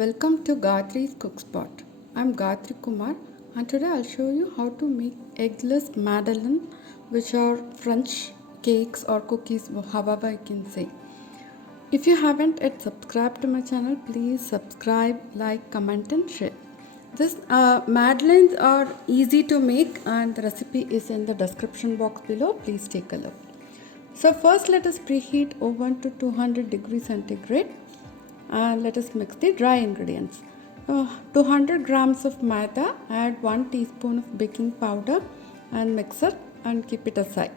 Welcome to Gayatri's Cook Spot. I'm Gayatri Kumar and today I'll show you how to make eggless madeleine, which are French cakes or cookies, however you can say. If you haven't yet subscribed to my channel, please subscribe, like, comment and share. This madeleines are easy to make and the recipe is in the description box below. Please take a look. So first let us preheat oven to 200 degrees centigrade and let us mix the dry ingredients. 200 grams of maida, add 1 teaspoon of baking powder and mix it and keep it aside.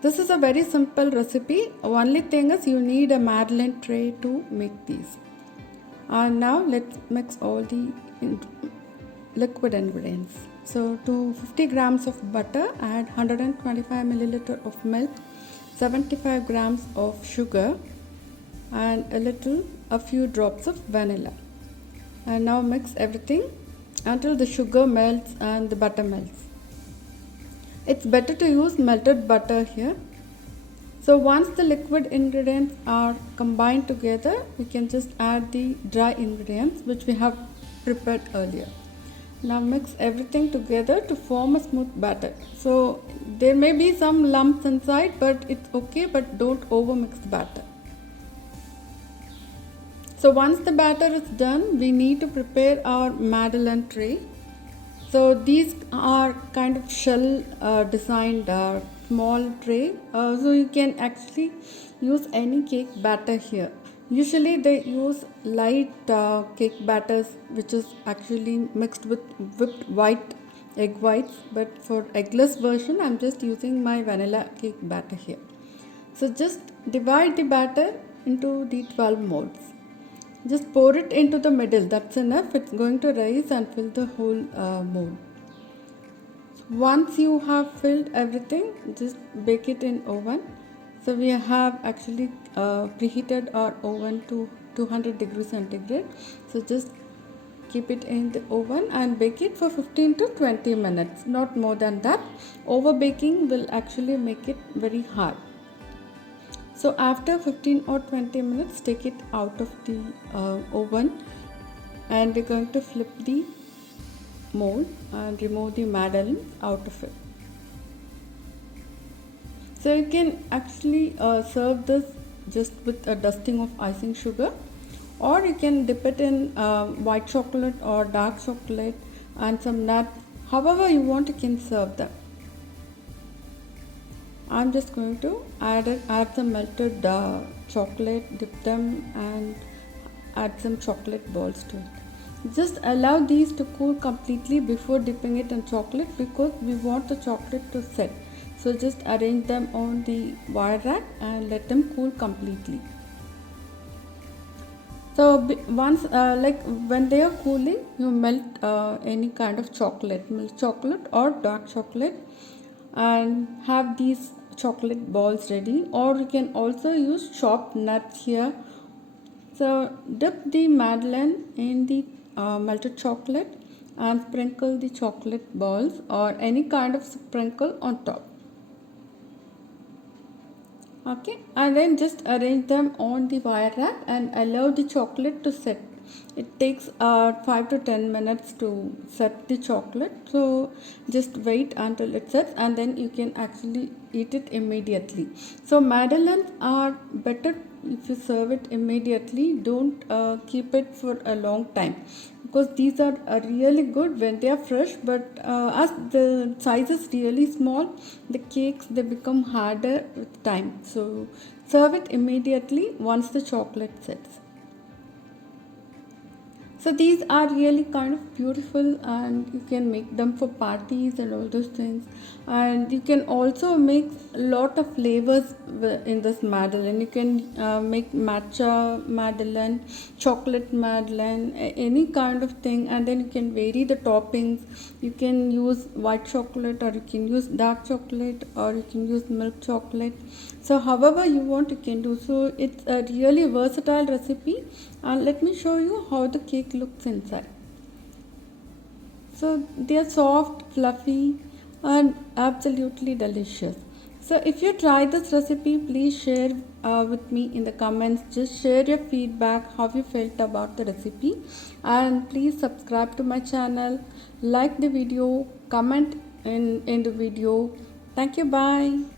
This is a very simple recipe. Only thing is you need a madeleine tray to make these. And now let's mix all the liquid ingredients. So to 50 grams of butter, add 125 milliliter of milk, 75 grams of sugar and a few drops of vanilla. And now mix everything until the sugar melts and the butter melts. It's better to use melted butter here. So once the liquid ingredients are combined together, we can just add the dry ingredients which we have prepared earlier. Now mix everything together to form a smooth batter. So there may be some lumps inside, but it's okay, but don't over mix the batter. So once the batter is done, we need to prepare our madeleine tray. So these are kind of shell designed small tray. So you can actually use any cake batter here. Usually they use light cake batters which is actually mixed with whipped white egg whites, but for eggless version I'm just using my vanilla cake batter here. So just divide the batter into the 12 molds. Just pour it into the middle, that's enough. It's going to rise and fill the whole mold. Once you have filled everything, just bake it in oven. So we have actually preheated our oven to 200 degrees centigrade. So just keep it in the oven and bake it for 15 to 20 minutes, not more than that. Over baking will actually make it very hard. So after 15 or 20 minutes, take it out of the oven and we're going to flip the mold and remove the madeleine out of it. So you can actually serve this just with a dusting of icing sugar, or you can dip it in white chocolate or dark chocolate and some nuts. However you want, you can serve them. I'm just going to add some melted chocolate, dip them and add some chocolate balls to it. Just allow these to cool completely before dipping it in chocolate because we want the chocolate to set. So just arrange them on the wire rack and let them cool completely. So once when they are cooling, you melt any kind of chocolate, milk chocolate or dark chocolate, and have these chocolate balls ready, or you can also use chopped nuts here. So dip the madeleine in the melted chocolate and sprinkle the chocolate balls or any kind of sprinkle on top. Okay, and then just arrange them on the wire rack and allow the chocolate to set. It takes 5 to 10 minutes to set the chocolate, so just wait until it sets and then you can actually eat it immediately. So madeleines are better if you serve it immediately. Don't keep it for a long time because these are really good when they are fresh, but as the size is really small, the cakes they become harder with time. So serve it immediately once the chocolate sets. So these are really kind of beautiful and you can make them for parties and all those things. And you can also make a lot of flavors in this madeleine. You can make matcha madeleine, chocolate madeleine, any kind of thing, and then you can vary the toppings. You can use white chocolate or you can use dark chocolate or you can use milk chocolate. So however you want, you can do. So it's a really versatile recipe, and let me show you how the cake looks inside. So they are soft, fluffy and absolutely delicious. So if you try this recipe, please share with me in the comments. Just share your feedback, how you felt about the recipe, and please subscribe to my channel, like the video, comment in the video. Thank you. Bye.